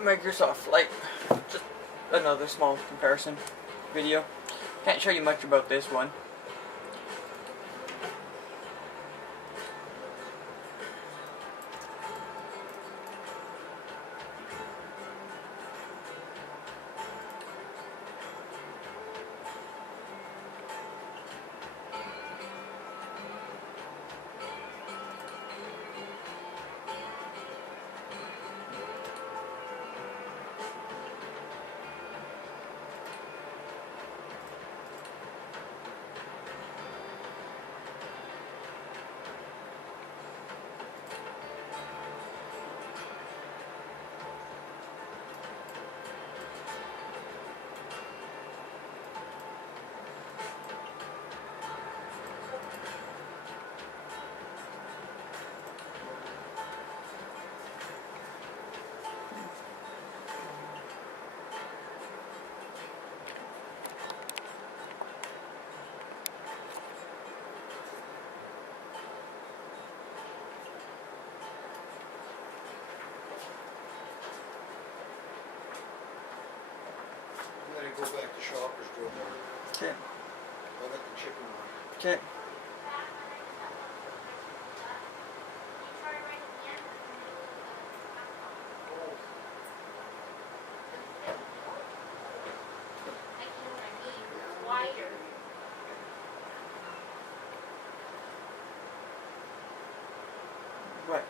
Microsoft Flight. Just another small comparison video. Can't show you much about this one. Go back to Shoppers Drug Mart. Okay. I got the chicken one. Okay. What?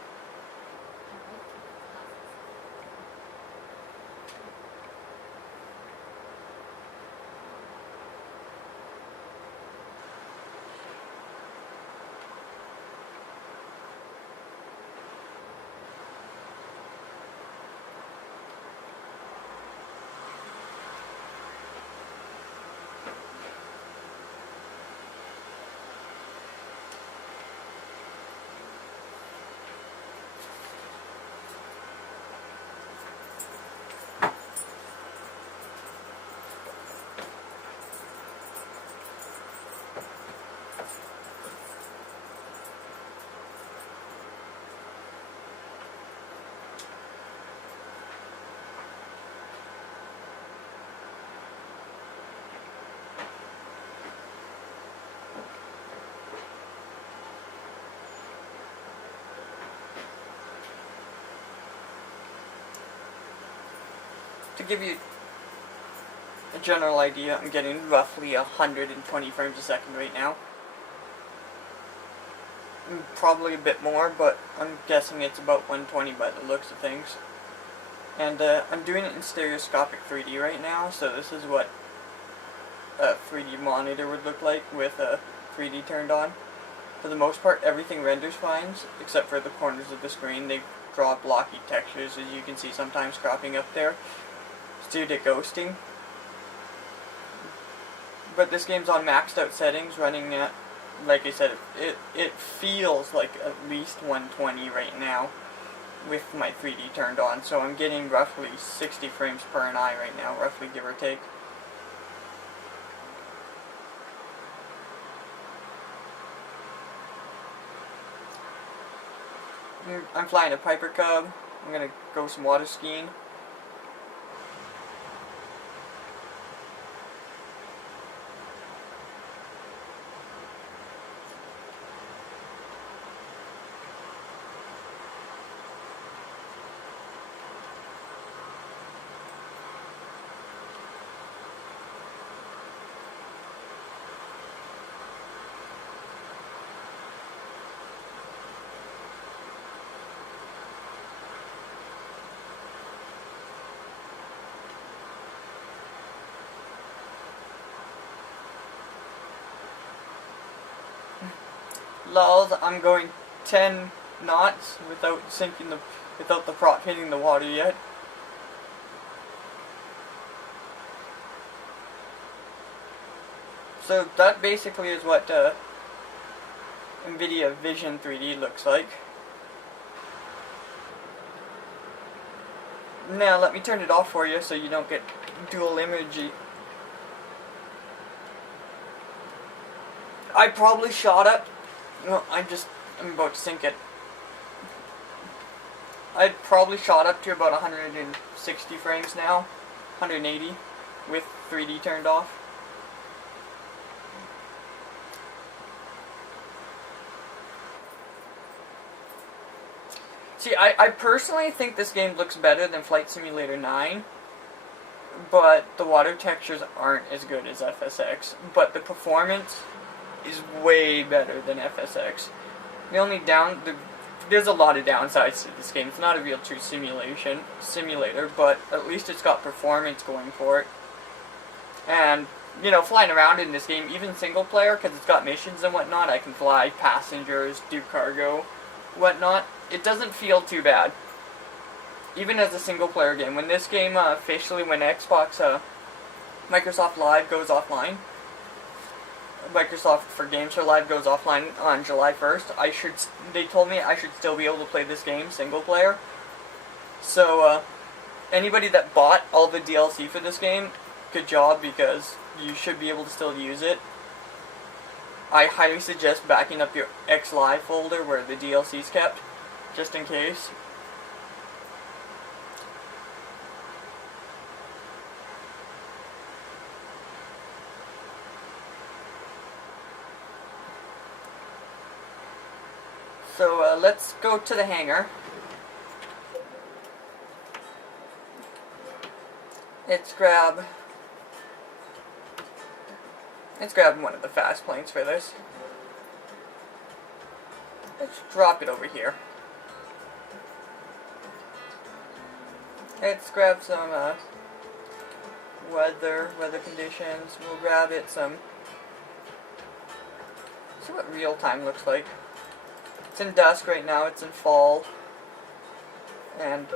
To give you a general idea, I'm getting roughly 120 frames a second right now. Probably a bit more, but I'm guessing it's about 120 by the looks of things. And I'm doing it in stereoscopic 3D right now, so this is what a 3D monitor would look like with 3D turned on. For the most part, everything renders fine, except for the corners of the screen. They draw blocky textures, as you can see sometimes cropping up there. It's due to ghosting. But this game's on maxed out settings, running at, like I said, it feels like at least 120 right now with my 3D turned on. So I'm getting roughly 60 frames per an eye right now, roughly, give or take. I'm flying a Piper Cub. I'm gonna go some water skiing. Lol, I'm going 10 knots without the prop hitting the water yet. So that basically is what NVIDIA Vision 3D looks like. Now let me turn it off for you so you don't get dual imagey. I probably shot up. No, I'm about to sink it. I'd probably shot up to about 160 frames now, 180 with 3D turned off. See, I personally think this game looks better than Flight Simulator 9, but the water textures aren't as good as FSX, but the performance is way better than FSX. The only there's a lot of downsides to this game. It's not a real true simulator, but at least it's got performance going for it. And, you know, flying around in this game, even single player, because it's got missions and whatnot, I can fly passengers, do cargo, whatnot. It doesn't feel too bad. Even as a single player game. When this game officially, when Microsoft Live goes offline, Microsoft for Games for Live goes offline on July 1st, they told me I should still be able to play this game single player. So, anybody that bought all the DLC for this game, good job, because you should be able to still use it. I highly suggest backing up your Xlive folder where the DLC is kept, just in case. So let's go to the hangar. Let's grab one of the fast planes for this. Let's drop it over here. Let's grab some weather conditions. We'll grab it some. See what real time looks like. It's in dusk right now. It's in fall, and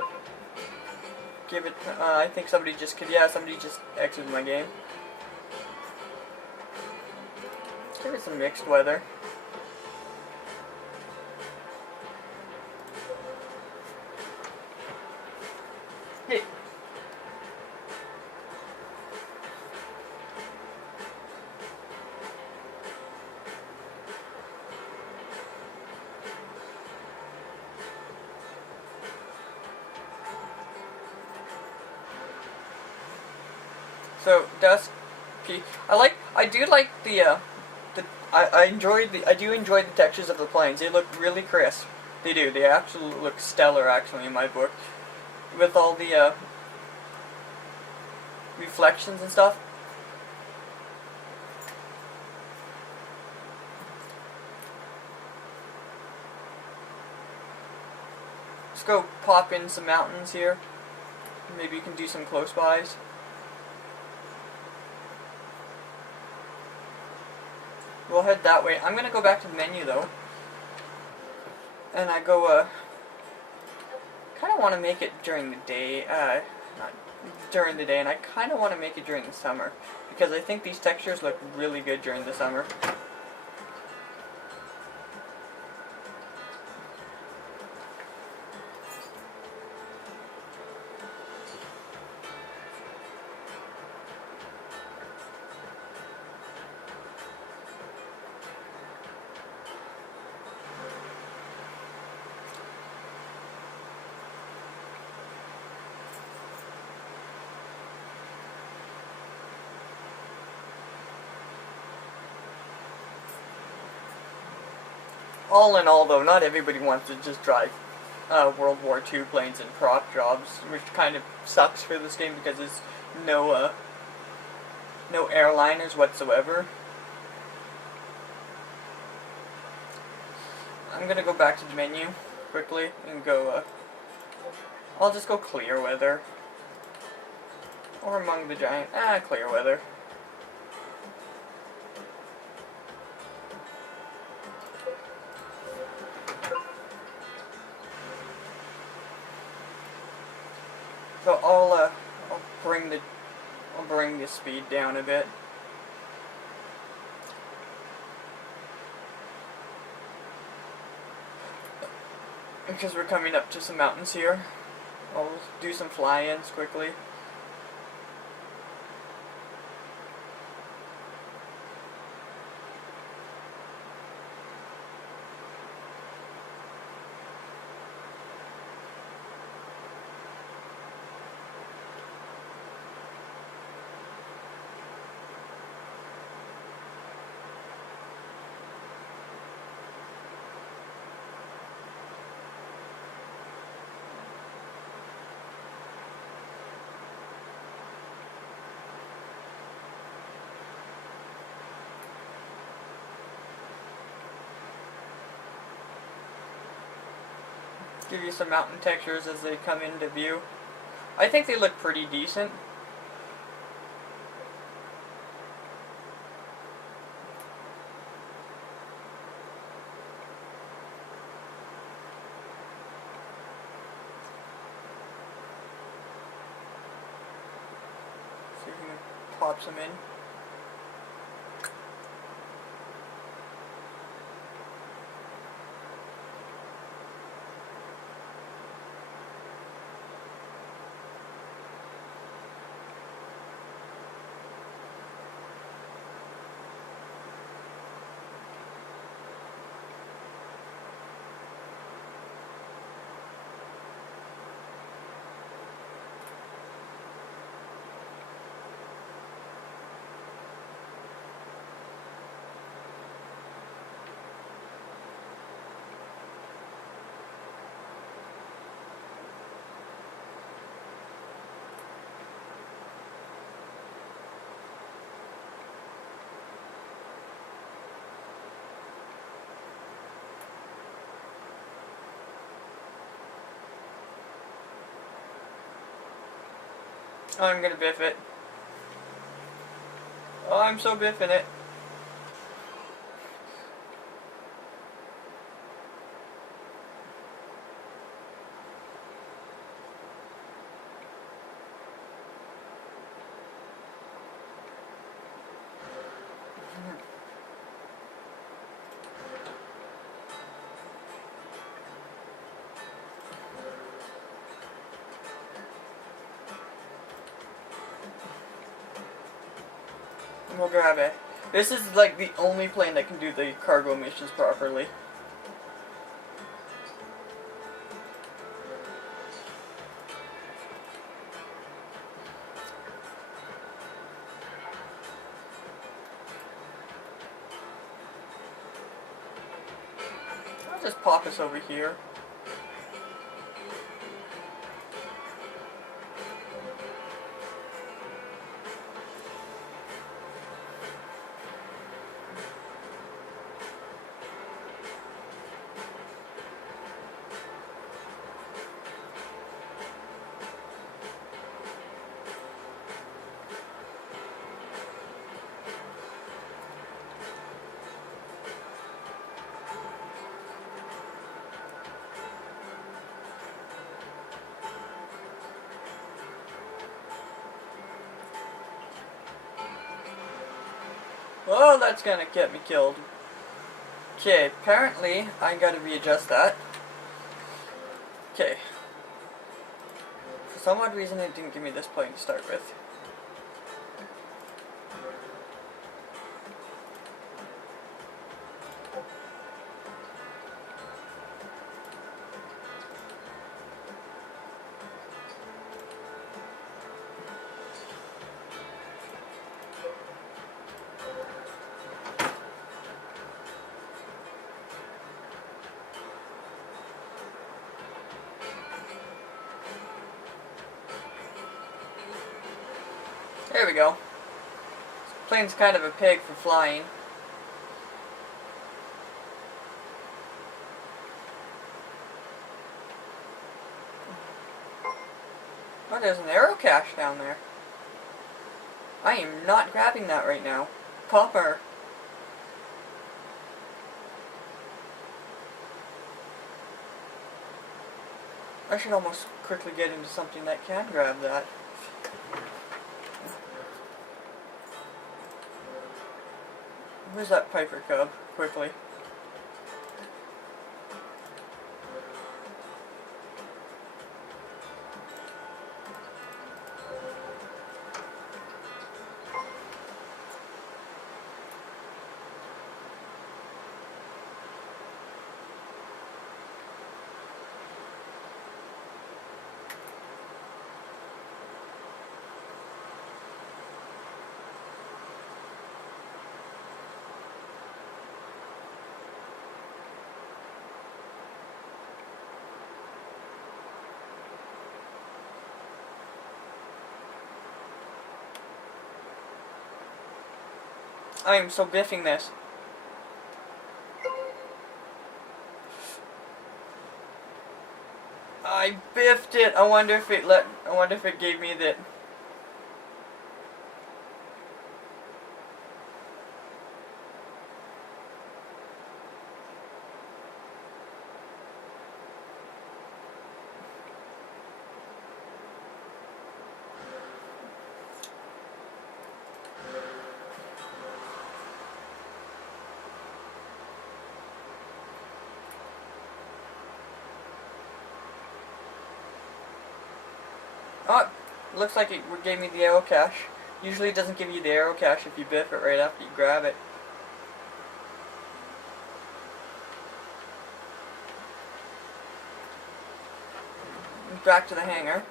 give it. I think somebody just exited my game. Give it some mixed weather. Hey. So dusk peak. I do enjoy the textures of the planes. They look really crisp. They do. They absolutely look stellar, actually, in my book. With all the reflections and stuff. Let's go pop in some mountains here. Maybe you can do some close bys. We'll head that way. I'm gonna go back to the menu though. And I go, kind of want to make it during the day, not during the day, and I kind of want to make it during the summer. Because I think these textures look really good during the summer. All in all, though, not everybody wants to just drive World War II planes and prop jobs, which kind of sucks for this game because there's no airliners whatsoever. I'm gonna go back to the menu quickly and go. I'll just go clear weather, or among the giant. Clear weather. So I'll bring the speed down a bit. Because we're coming up to some mountains here. I'll do some fly-ins quickly. Give you some mountain textures as they come into view. I think they look pretty decent. See if we can pop some in. I'm gonna biff it. Oh, I'm so biffing it. We'll grab it. This is like the only plane that can do the cargo missions properly. I'll just pop us over here. Oh, that's gonna get me killed. Okay, apparently I gotta readjust that. Okay. For some odd reason it didn't give me this plane to start with. There we go. This plane's kind of a pig for flying. Oh, there's an aero cache down there. I am not grabbing that right now. Copper. I should almost quickly get into something that can grab that. Where's that Piper Cub? Quickly. I am so biffing this. biffed it. I wonder if it gave me that. Oh, looks like it gave me the arrow cache. Usually it doesn't give you the arrow cache if you biff it right after you grab it. Back to the hangar.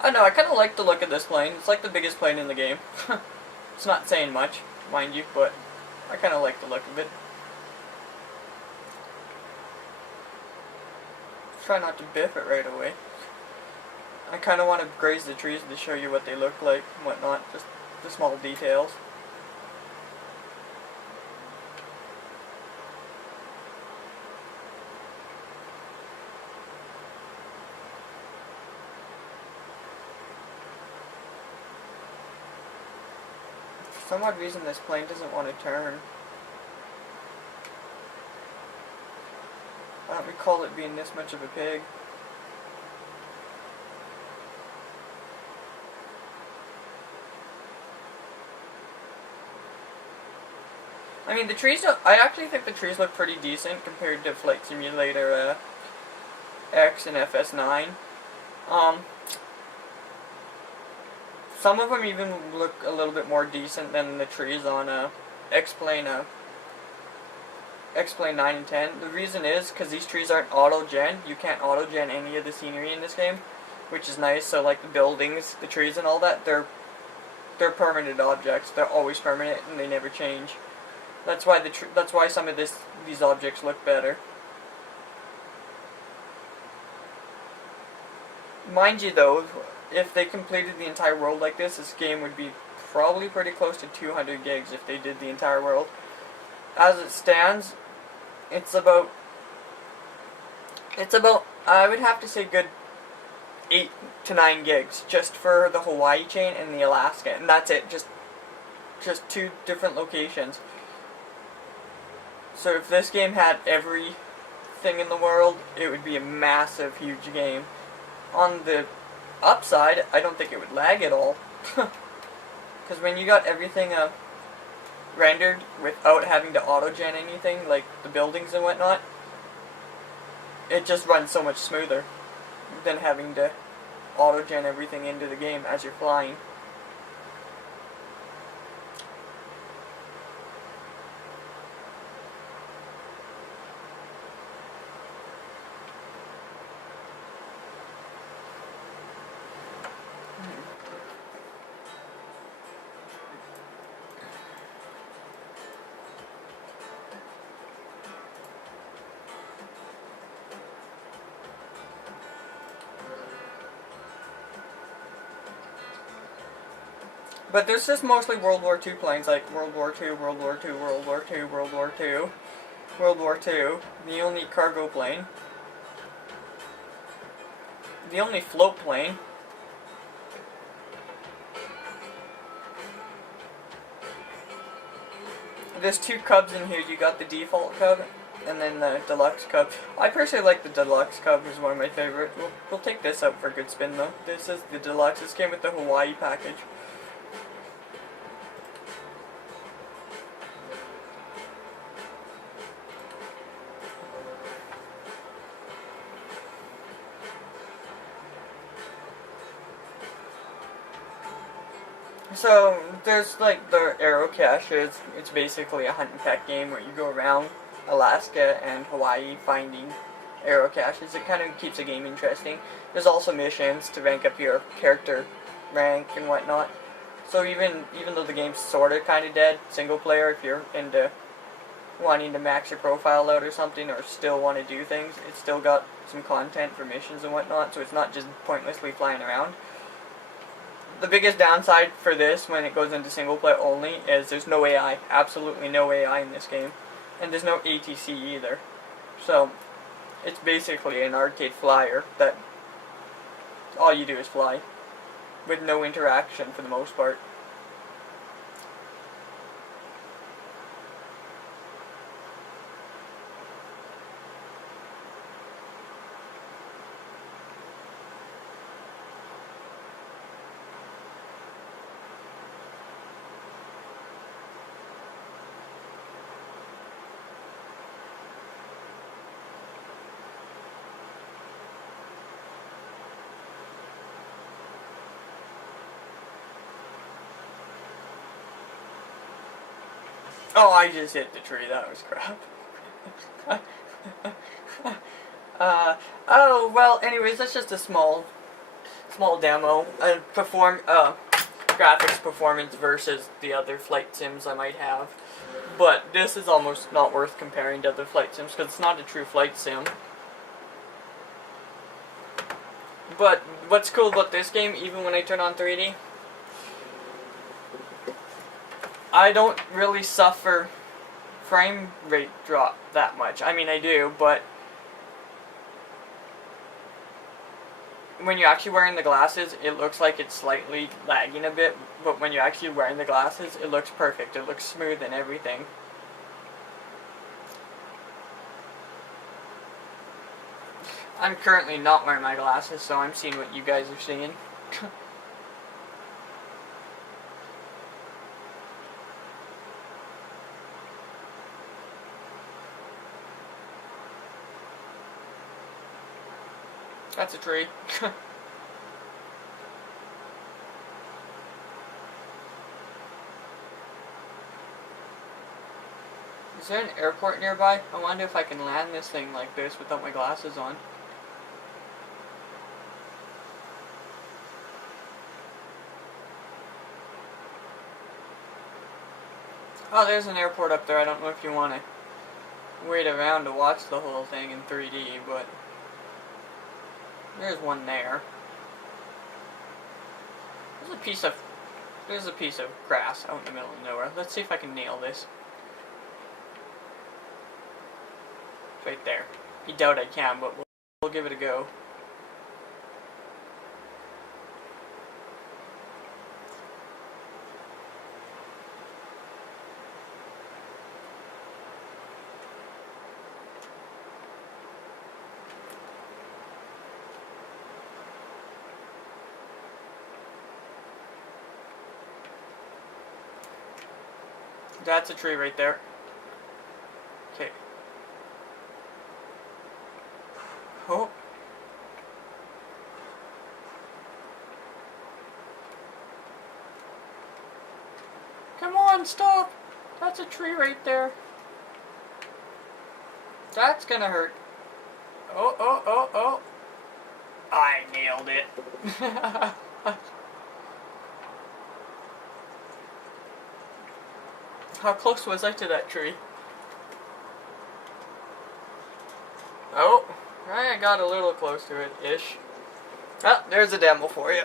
I don't know, I kind of like the look of this plane. It's like the biggest plane in the game. It's not saying much, mind you, but I kind of like the look of it. Try not to biff it right away. I kind of want to graze the trees to show you what they look like and whatnot, just the small details. For some odd reason this plane doesn't want to turn. I don't recall it being this much of a pig. I mean, the trees, I actually think the trees look pretty decent compared to Flight Simulator X and FS9. Some of them even look a little bit more decent than the trees on X-Plane 9 and 10. The reason is because these trees aren't auto-gen. You can't auto-gen any of the scenery in this game, which is nice. So like the buildings, the trees and all that, they're permanent objects. They're always permanent and they never change. That's why some of these objects look better. Mind you though, if they completed the entire world like this game would be probably pretty close to 200 gigs if they did the entire world. As it stands, it's about I would have to say good 8 to 9 gigs just for the Hawaii chain and the Alaska, and that's it. Just 2 different locations. So if this game had everything in the world, it would be a massive, huge game. On the upside, I don't think it would lag at all. Because when you got everything rendered without having to auto-gen anything, like the buildings and whatnot, it just runs so much smoother than having to auto-gen everything into the game as you're flying. But this is mostly World War II planes, like World War II, World War II, World War II, World War II, World War II, the only cargo plane, the only float plane, there's 2 Cubs in here. You got the default Cub and then the deluxe Cub. I personally like the deluxe Cub, is one of my favorite. We'll take this out for a good spin though. This is the deluxe. This came with the Hawaii package. So, there's like the arrow caches. It's basically a hunt and peck game where you go around Alaska and Hawaii finding arrow caches. It kind of keeps the game interesting. There's also missions to rank up your character rank and whatnot. So even though the game's sorta kinda dead, single player, if you're into wanting to max your profile out or something, or still want to do things, it's still got some content for missions and whatnot, so it's not just pointlessly flying around. The biggest downside for this, when it goes into single player only, is there's no AI. Absolutely no AI in this game. And there's no ATC either. So, it's basically an arcade flyer that all you do is fly, with no interaction for the most part. Oh, I just hit the tree. That was crap. Oh, well, anyways, that's just a small demo. Graphics performance versus the other flight sims I might have. But this is almost not worth comparing to other flight sims because it's not a true flight sim. But what's cool about this game, even when I turn on 3D, I don't really suffer frame rate drop that much. I mean, I do, but when you're actually wearing the glasses, it looks like it's slightly lagging a bit, but when you're actually wearing the glasses, it looks perfect. It looks smooth and everything. I'm currently not wearing my glasses, so I'm seeing what you guys are seeing. That's a tree. Is there an airport nearby? I wonder if I can land this thing like this without my glasses on. Oh, there's an airport up there. I don't know if you want to wait around to watch the whole thing in 3D, but there's one there. There's a piece of grass out in the middle of nowhere. Let's see if I can nail this. It's right there. I doubt I can, but we'll give it a go. That's a tree right there. Okay. Oh. Come on, stop! That's a tree right there. That's gonna hurt. Oh, oh, oh, oh. I nailed it. How close was I to that tree? Oh, I got a little close to it-ish. Oh, there's a demo for you.